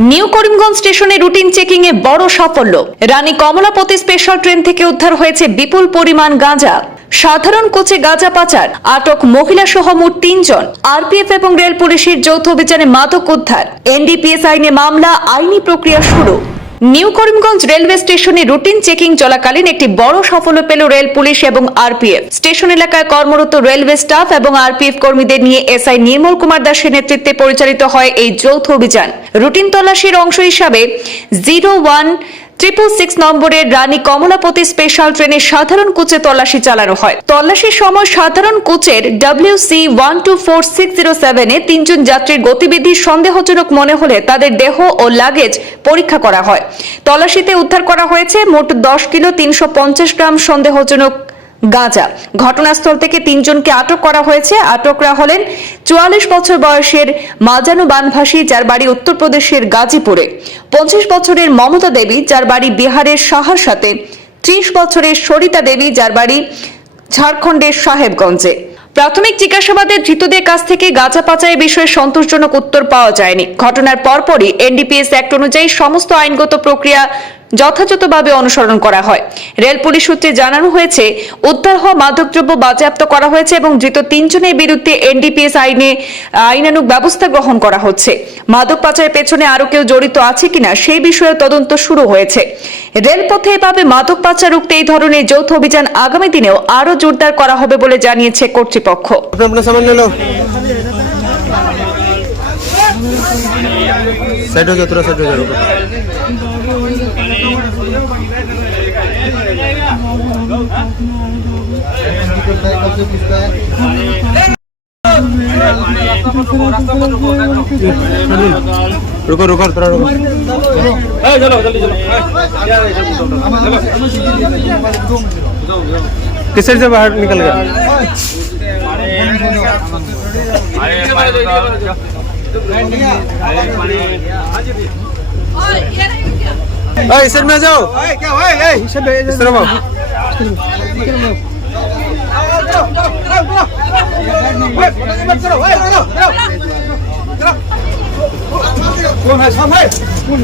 New Karimganj স্টেশনে routine checking এ বড় সাফল্য। রানী কমলাপতি স্পেশাল ট্রেন থেকে উদ্ধার হয়েছে বিপুল পরিমাণ গাঁজা। সাধারণ কোচে গাঁজা পাচার, আটক মহিলা সহ মোট তিনজন। আরপিএফ এবং রেল পুলিশের যৌথ অভিযানে মাদক উদ্ধার। এনডিপিএস আইনে মামলা, আইনি প্রক্রিয়া শুরু। নিউ করিমগঞ্জ রেলওয়ে স্টেশনে রুটিন চেকিং চলাকালীন একটি বড় সাফল্য পেল রেল পুলিশ এবং আরপিএফ। স্টেশন এলাকায় কর্মরত রেলওয়ে স্টাফ এবং আরপিএফ কর্মীদের নিয়ে এসআই নির্মল কুমার দাসের নেতৃত্বে পরিচালিত হয় এই যৌথ অভিযান। রুটিন তল্লাশির অংশ হিসাবে জিরো ওয়ান ট্রিপল সিক্স নম্বরের রানী কমলাপতি স্পেশাল ট্রেনে সাধারণ কোচে তল্লাশি চালানো হয়। তল্লাশির সময় সাধারণ কোচের W C one two four six zero সেভেনে তিনজন যাত্রীর গতিবিধি সন্দেহজনক মনে হলে তাদের দেহ ও লাগেজ পরীক্ষা করা হয়। তল্লাশিতে উদ্ধার করা হয়েছে মোট দশ কিলো তিনশো পঞ্চাশ গ্রাম সন্দেহজনক গাঁজা। ঘটনাস্থল থেকে তিনজনকে আটক করা হয়েছে। আটকরা হলেন চুয়াল্লিশ বছর বয়সের মাজানু বানভাসী, যার বাড়ি উত্তরপ্রদেশের গাজীপুরে। পঁচিশ বছরের মমতা দেবী, যার বাড়ি বিহারের সাহারসাতে ত্রিশ বছরের সরিতা দেবী, যার বাড়ি ঝাড়খণ্ডের সাহেবগঞ্জে। প্রাথমিক জিজ্ঞাসাবাদে ধৃতদের কাছ থেকে গাঁজা পাচারের বিষয়ে সন্তোষজনক উত্তর পাওয়া যায়নি। ঘটনার পরপরই এনডিপিএস অ্যাক্ট অনুযায়ী সমস্ত আইনগত প্রক্রিয়া যথাযথভাবে অনুসরণ করা হয়। রেল পুলিশ সূত্রে জানানো হয়েছে, উদ্ধার হওয়া মাদকদ্রব্য বাজেয়াপ্ত করা হয়েছে এবং ধৃত তিনজনের বিরুদ্ধে এনডিপিএস আইনে, আইনানুগ ব্যবস্থা গ্রহণ করা হচ্ছে। মাদক পাচারের পেছনে আরও কেউ জড়িত আছে কিনা সেই বিষয়ে তদন্ত শুরু হয়েছে। রেলপথে এভাবে মাদক পাচার রুখতে এই ধরনের যৌথ অভিযান আগামী দিনেও আরও জোরদার করা হবে বলে জানিয়েছে কর্তৃপক্ষ। सेट हो जाओ थोड़ा सेट हो जाओ रुको रुको थोड़ा रुको चलो जल्दी चलो किस से बाहर निकल गया এই সেট মে যাও এই কে ভাই এই। সেট মে যাও সরবা কোন হ্যাঁ সামনে? কোন